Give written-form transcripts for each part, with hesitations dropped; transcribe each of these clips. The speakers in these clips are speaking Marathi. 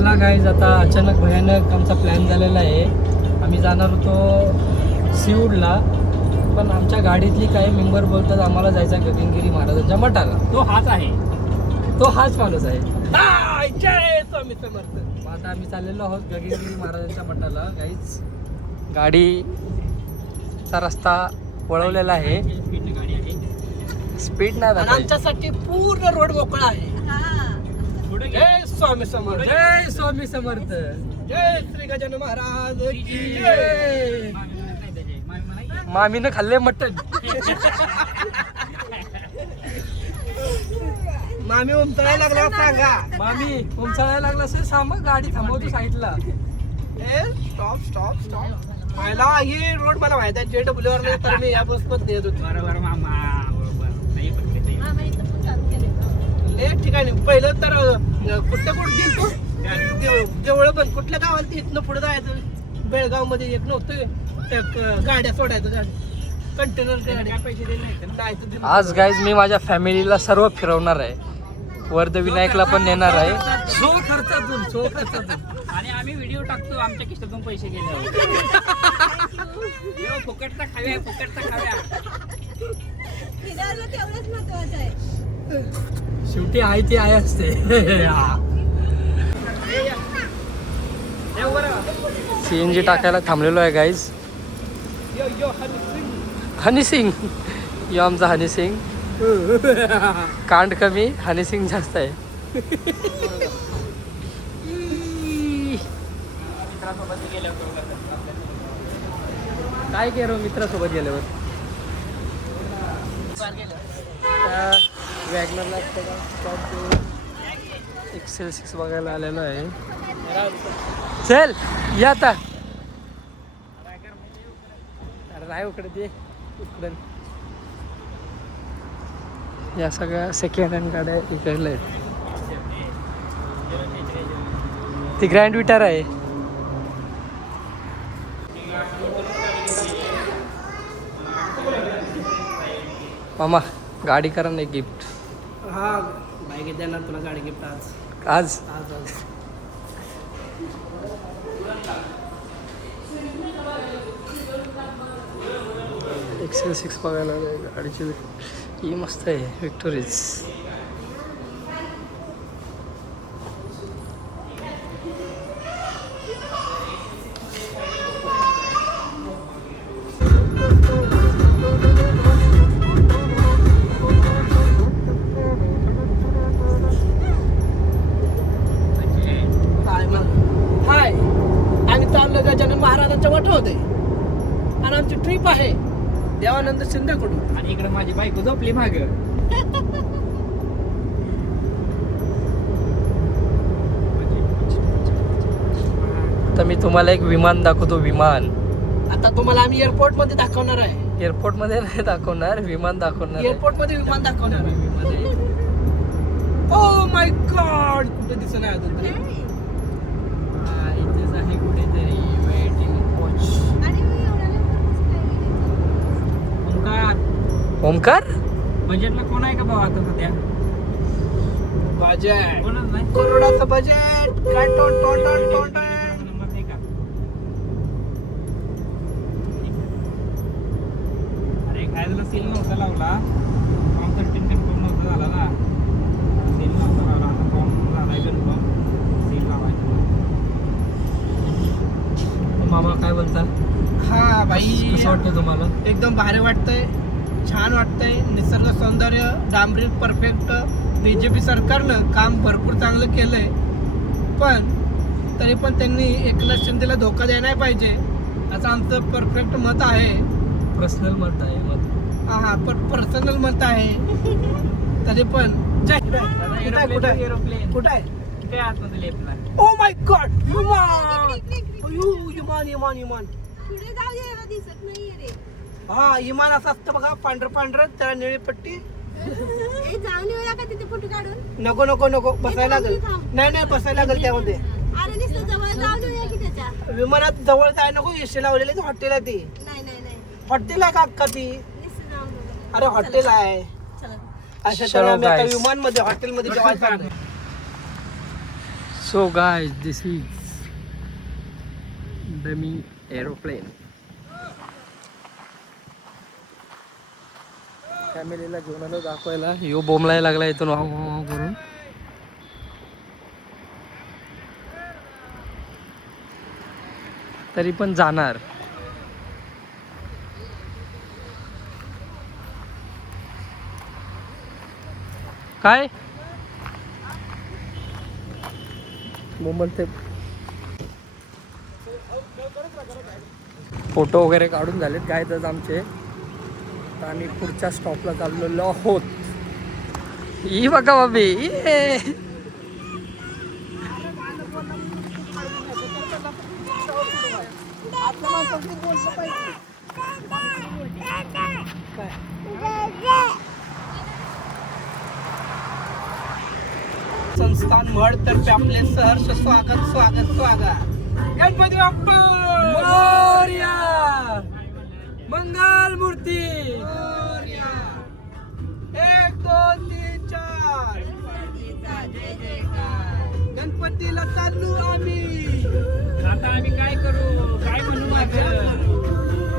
चला गाईज, आता अचानक भयानक आमचा प्लॅन झालेला आहे. आम्ही जाणार होतो सिऊडला, पण आमच्या गाडीतली काही मेंबर बोलतात आम्हाला जायचं आहे गगनगिरी महाराजांच्या मठाला. तो हाच माणूस आहे. जय स्वामी समर्थ. मग आता आम्ही चाललेलो आहोत गगनगिरी महाराजांच्या मठाला. गाईज, गाडीचा रस्ता वळवलेला आहे, स्पीड नाही दाखवायची. आमच्यासाठी पूर्ण रोड मोकळा आहे. जय स्वामी समर्थ. जय स्वामी समर्थ. जय श्री गजानन महाराज की जय. मामीनं खाल्ले मटण. मामी उमटायला लागला सांगा. मामी उंचाळायला लागला असेल, सांग गाडी थांबवतो साईडला. Stop stop stop. पहिला ही रोड मला माहिती आहे, JW वर तर मी या बस पण नेत होतो. बरोबर मामा, एक ठिकाणी पहिलं तर कुठं गेलो जवळ, पण कुठल्या गावाला इथनं पुढे जायचं. बेळगाव मध्ये एक नव्हतं गाड्या सोडायचं, गाडी कंटेनर गाड्या पैसे दिले. आज गाईज मी माझ्या फॅमिलीला सर्व फिरवणार आहे. वर्धविनायकला पण नेणार आहे, सो खर्चातून. आणि आम्ही व्हिडिओ टाकतो आमच्या किस्तातून पैसे गेल्यावर. फुकटचा खाव्या. तेवढंच महत्वाचं आहे. शेवटी आहे ती आहे असते. CNG टाकायला थांबलेलो आहे गाईज. हनी सिंग, यो आमचा हनी सिंग. कांड कमी, हनी सिंग जास्त आहे. काय केलं मित्रासोबत गेल्यावर? वॅगनरला एक्सेल 6 बघायला आलेलो आहे. चल या आता. राय उकडे ते उकडन. या सगळ्या सेकंड हँड गाड्या इकडल्या आहेत. ती ग्रँड विटार आहे. मामा गाडी करा ना एक गिफ्ट. हा बाईक देणार तुला गाडी गिफ्ट आज. आज आज आज एक्सेल 6 बघायला आलोय. गाडीची ही मस्त आहे, विक्टोरीज. हाय, आम्ही चाललो गजानन महाराजांच्या मठामध्ये आणि आमची ट्रिप आहे देवानंद शिंदेकडून. आणि इकडे माझी बायको झोपली माग. आता मी तुम्हाला एक विमान दाखवतो. विमान आता तुम्हाला आम्ही एअरपोर्ट मध्ये दाखवणार आहे. एअरपोर्ट मध्ये नाही दाखवणार, विमान दाखवणार आहे. एअरपोर्ट मध्ये विमान दाखवणार आहे. ओ माय गॉड, कुठे दिसत नाही अजून तरी. इथेच आहे कुठेतरी. Waiting watch. ओमकार बजेटला कोण आहे का भाऊ आता सध्या? बजेट कोणच नाही. करोडाचं बजेट काय tone tone tone tone tone. Number नाही का? अरे काय झालं, सील नव्हता लावला. फॉर्म 13 कन्फर्म नव्हता झाला ना. सील नव्हता लावला. आता फॉर्म झालाय कन्फर्म. सील लावायचा. मामा काय बोलता? हा भाई, कसं वाटतं तुम्हाला? एकदम भारी वाटतंय, छान वाटतंय. निसर्ग सौंदर्य, डांबरीक परफेक्ट. BJP सरकारनं काम भरपूर चांगलं केलंय, पण तरी पण त्यांनी एकनाथ शिंदेला धोका द्यायला नाही पाहिजे असं आमचं परफेक्ट मत आहे. पर्सनल मत आहे. मत हा पर्सनल मत आहे. तरी पण जय कुठं आहे एरोप्लेन कुठं आहे? कुठे आतमध्ये लेपला? ओ माय गॉड, विमान. अयो, विमान. पुढे जाऊ दे, याला दिसत नाहीये रे. हा, विमान असं असतं बघा, पांढरं त्याला निळी पट्टी. ए, जाऊन येऊया का तिथे फोटो काढून? नको बसायला लागेल. नाही बसायला लागेल त्यामध्ये. अरे नुसतं जवळ जाऊन येऊया की त्याच्या. विमानात जवळ जाय नको, एसी लावलेली हॉटेल आहे ती. नाही हॉटेल आहे का अक्का ती? नुसतं जाऊन येऊया. अरे हॉटेल आहे. चला. अशा चलो तर आम्ही आता guys. विमान मध्ये हॉटेल मध्ये जेवायचं आहे. So guys this is dummy aeroplane. फॅमिलीला घेऊन आलो दाखवायला. यो बोंबलाय लागला इथून वाव वाव वाव करून. तरी पण जाणार. काय मुंबईत ते फोटो वगैरे काढून झालेत काय तर आमचे. आता आम्ही पुढच्या स्टॉपला चाललेलो आहोत. ही बघा बाबी ये. संस्थान मळतर्फे आपले सहर्ष स्वागत स्वागत स्वागत. गणपती बाप्पा मोरया. मंगल मूर्ती. 1 2 3 4 गणपतीला चालू आम्ही. आता आम्ही काय करू? काय म्हणू मागं?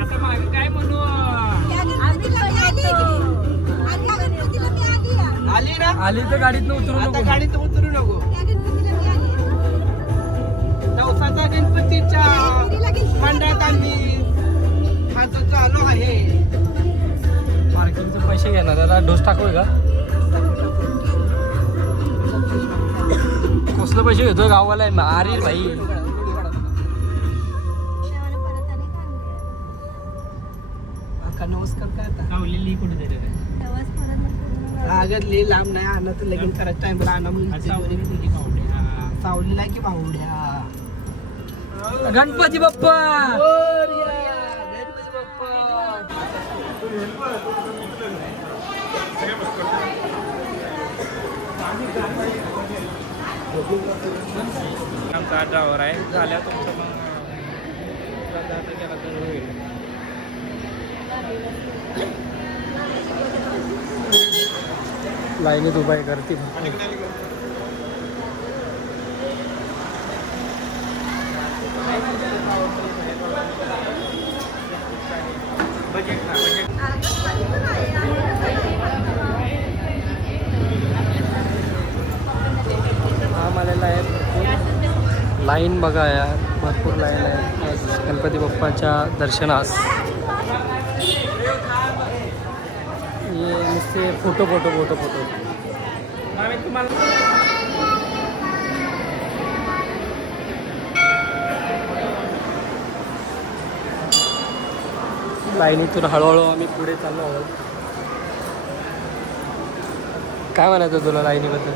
आता मागे काय म्हणू? आली ना? आली तर गाडीत उतरू आता नको. गाडीत उतरू नको. नवसाचा गणपतीच्या मंडळात आम्ही खायचं चालू आहे. पार्किंगचे पैसे घेणार आता डोस टाकूय का? कसलं पैसे घेतोय गावाला अरे भाई. का नमस्कार काय आता सावलेली कुठे देते ते? लागतली लांब नाही आणत लगीन करायचं टाइमला आणा सावलेली म्हणून तुझी पावडे. हा. सावलीला की बावड्या. गणपती बाप्पा. गणपती बाप्पा. आमचा ड्रायव्हर आहे. झाल्या तुमचं मग जाता गेला तर होईल. लाईनीत उभा आहे करते. बजेट ना बजेट. आम्हाला आहे भरपूर लाईन बघा यार. भरपूर लाईन आहे आज गणपती बाप्पाच्या दर्शनास. हे नुसते फोटो फोटो फोटो फोटो. आम्ही तुम्हाला लाईनीतून हळूहळू आम्ही पुढे चाललो आहोत. काय म्हणायचं तुला लाईनीबद्दल?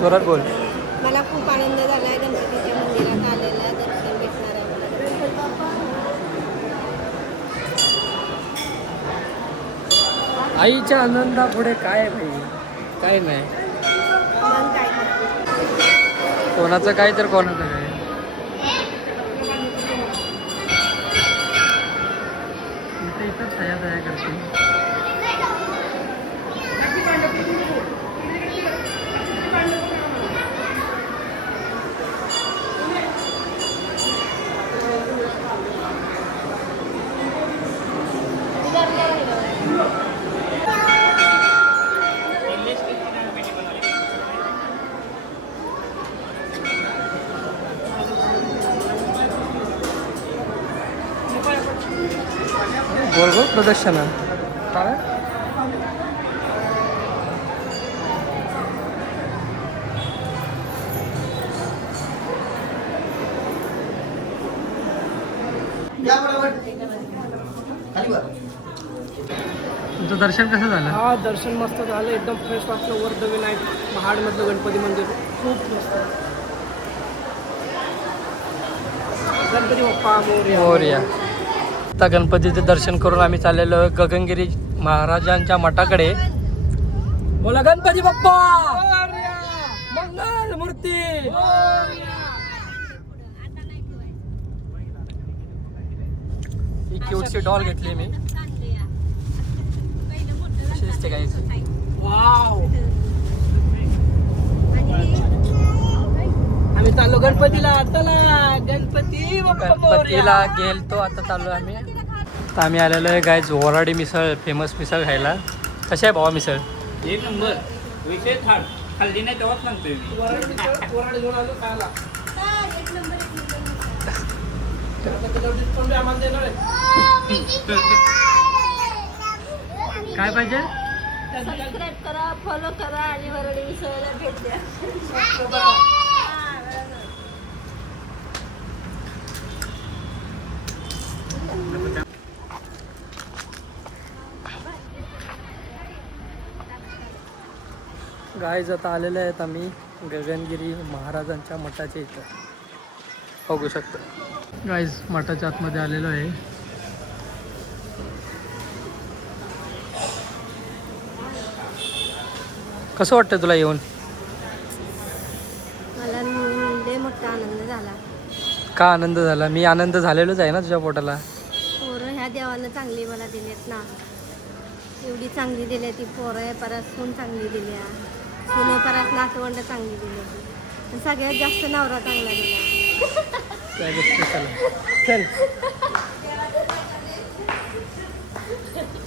जोरात बोल. मला खूप आनंद झालाय गणपतीच्या मंदिरात आलेला दर्शन भेटणार आहे मला. आईच्या आनंदापुढे काय आहे भाई? काय नाही. मन काय करते? कोणाचं काय तर कोणाचं काय. इथंच तयार करते. गोल गोल प्रदक्षिण काय. तुमचं दर्शन कसं झालं? हा दर्शन मस्त झालं. एकदम फ्रेश वाटलं. वर्धविनायक महाडमधलं गणपती मंदिर खूप मस्त. गणपती बाप्पा मोरया. आता गणपतीचं दर्शन करून आम्ही चाललेलो आहे गगनगिरी महाराजांच्या मठाकडे. बोला गणपती बाप्पा मंगल मूर्ती. ही क्यूटची डॉल घेतली मी. कशी दिसते काय? वाव. आम्ही चाललो गणपतीला. चला गणपती बाप्पा मोरया. गणपतीला गेलतो, आता चाललो आम्ही. आता आम्ही आलेलो आहे गायज वराडी मिसळ, फेमस मिसळ खायला. कशी आहे भावा मिसळ? एक नंबर विषय थाट खाल्ली नाही तेव्हाच सांगतोय मी. वराड घेऊन आलो खायला. आता त्याच्यावर discount बी आम्हाला देणार आहे. काय पाहिजे? सबस्क्राईब करा, फॉलो करा आणि वरळी मिसळला भेट द्या. गायज आता आलेले आहेत आम्ही गगनगिरी महाराजांच्या मठाच्या इथं, बघू शकता. गायज मठाच्या आतमध्ये आलेलो आहे. कसं वाटतं तुला येऊन? मला लय मोठा आनंद झाला. का आनंद झाला? मी आनंद झालेलोच आहे ना तुझ्या पोटाला. पोरं ह्या देवानं चांगली मला दिलेत ना, एवढी चांगली दिली ती पोरं. परत सून चांगली दिली, सून परत नातवंड चांगली दिली, सगळ्यात जास्त नवरा चांगला दिला. त्या गोष्टी चला चल.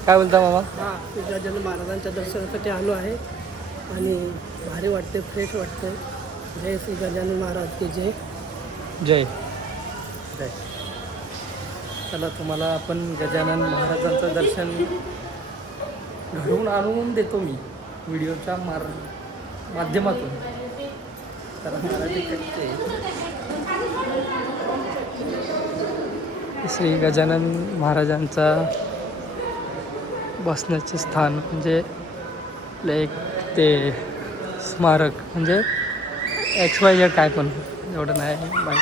काय बोलता मामा? हा, गजानन महाराजांच्या दर्शनासाठी आलो आहे आणि भारी वाटते, फ्रेश वाटते. जय श्री गजानन महाराज की जय. जय जय. चला तुम्हाला आपण गजानन महाराजांचं दर्शन घडवून आणून देतो मी व्हिडिओच्या माध्यमातून. तर मराठी कच्चे. श्री गजानन महाराजांचा बसण्याचे स्थान म्हणजे एक ते स्मारक म्हणजे XYZ काय पण एवढं नाही माहीत.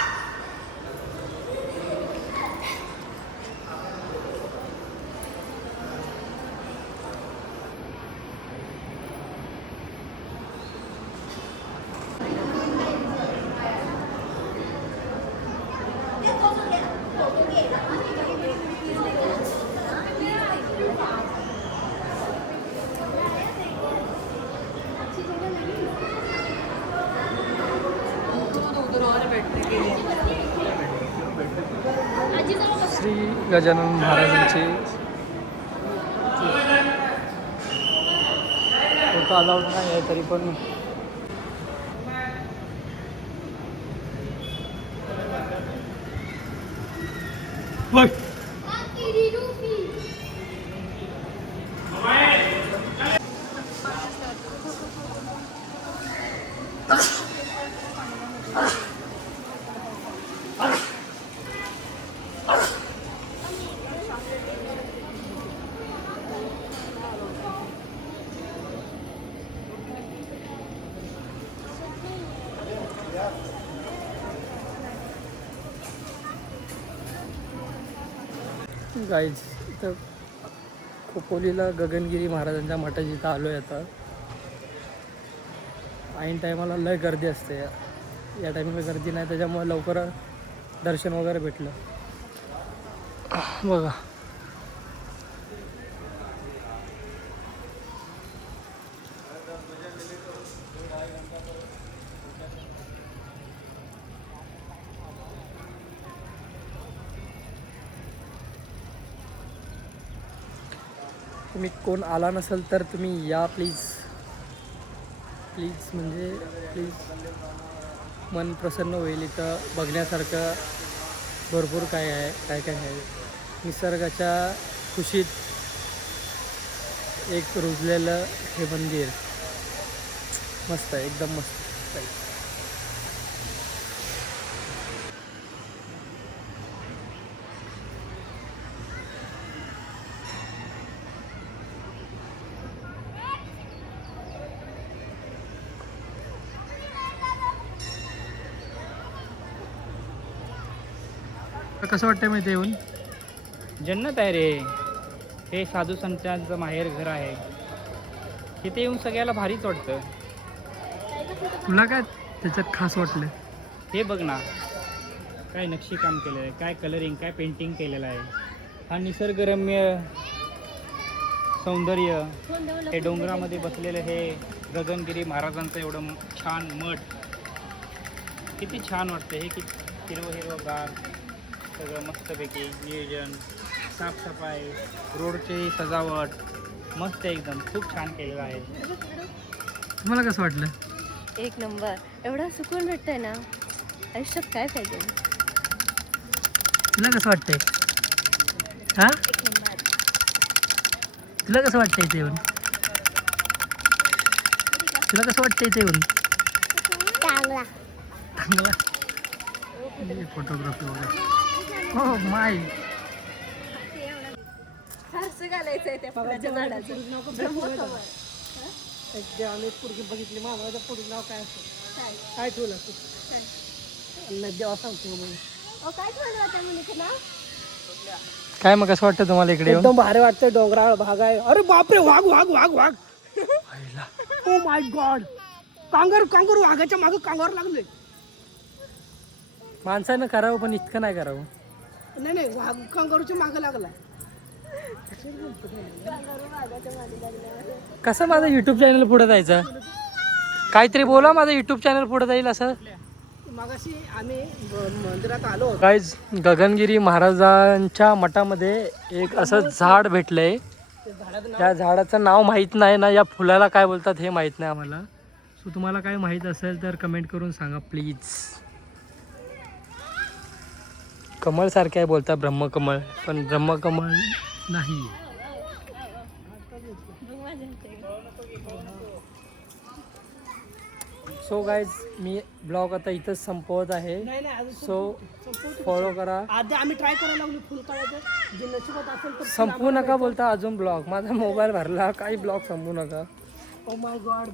श्री गजानन महाराजांची फोटो अलाउड नाही आहे तरी पण बघ. गाईज इथं खोपोलीला गगनगिरी महाराजांच्या मठाची इथं आलो आहे. आता ऐन टायमाला लय गर्दी असते, या टायमिंगला गर्दी नाही त्याच्यामुळे लवकर दर्शन वगैरे भेटलं. बघा तुम्ही कोण आला नसेल तर तुम्ही या प्लीज प्लीज, म्हणजे प्लीज. मन प्रसन्न होईल. इथं बघण्यासारखं भरपूर काय आहे, काय काय आहे. निसर्गाच्या खुशीत एक रुजलेलं हे मंदिर मस्त आहे, एकदम मस्त. कसं वाटतं माहिती येऊन? जन्नत आहे रे, हे साधू संतांचं माहेर घर आहे. तिथे येऊन सगळ्याला भारीच वाटतं. तुला काय त्याच्यात खास वाटलं? हे बघ ना, काय नक्षीकाम केलेलं आहे, काय कलरिंग, काय पेंटिंग केलेलं आहे. हा निसर्गरम्य सौंदर्य, हे डोंगरामध्ये बसलेलं हे गगनगिरी महाराजांचं एवढं छान मठ, किती छान वाटतं हे, किती हिरवगार सगळं मस्तपैकी नियोजन, साफसफाई, रोडची सजावट मस्त एकदम खूप छान केलेलं आहे. तुम्हाला कसं वाटलं? एक नंबर. एवढा सुकून भेटतंय ना, आयुष्यात काय पाहिजे. तुला कसं वाटतंय? हा, एक नंबर. तुला कसं वाटतंय इथे येऊन? तुला कसं वाटतंय इथे येऊन? चांगला. चांगलं. फोटोग्राफी वगैरे. हो माय. फारसं घालायचंय त्या फुलाच्या झाडाचं. देवाने एक पोरगी बघितली, मामाचं पोरगी नाव काय असतं? काय ठेवलं तू? नाही, देवा सांगतो मग. काय ठेवलं होतं मुलीचं नाव? काय मग कसं वाटतं तुम्हाला इकडे येऊन? एकदम भारी वाटतं, डोंगराळ भाग आहे. अरे बापरे, वाघ वाघ वाघ वाघ. ओ माय गॉड, कांगारू वाघाच्या मागे कांगारू लागले. माणसानं करावं पण इतकं नाही करावं. नाही वाघ कांगारूच्या मागे लागला. कसं माझं युट्यूब चॅनल पुढे जायचं? काहीतरी बोला, माझं युट्यूब चॅनल पुढे जाईल असं. मगाशी आम्ही मंदिरात आलो होतो. गाईज, गगनगिरी महाराजांच्या मठामध्ये एक असं झाड भेटलंय. त्या झाडाचं नाव माहीत नाही ना, या फुलाला काय बोलतात हे माहीत नाही आम्हाला. सो तुम्हाला काय माहीत असेल तर कमेंट करून सांगा प्लीज. कमळ सारखे आहे बोलतात, ब्रह्मकमळ, पण ब्रह्मकमळ नाही. सो गाईज, मी ब्लॉग आता इथंच संपवत आहे. नाही अजून सो फॉलो करा. आधी आम्ही ट्राय करायला लागलो फुल काढायचं, जे नशिबात असेल तर संपू नका बोलता अजून ब्लॉग. माझा मोबाईल भरला, काही ब्लॉग संपू नका. Oh my God.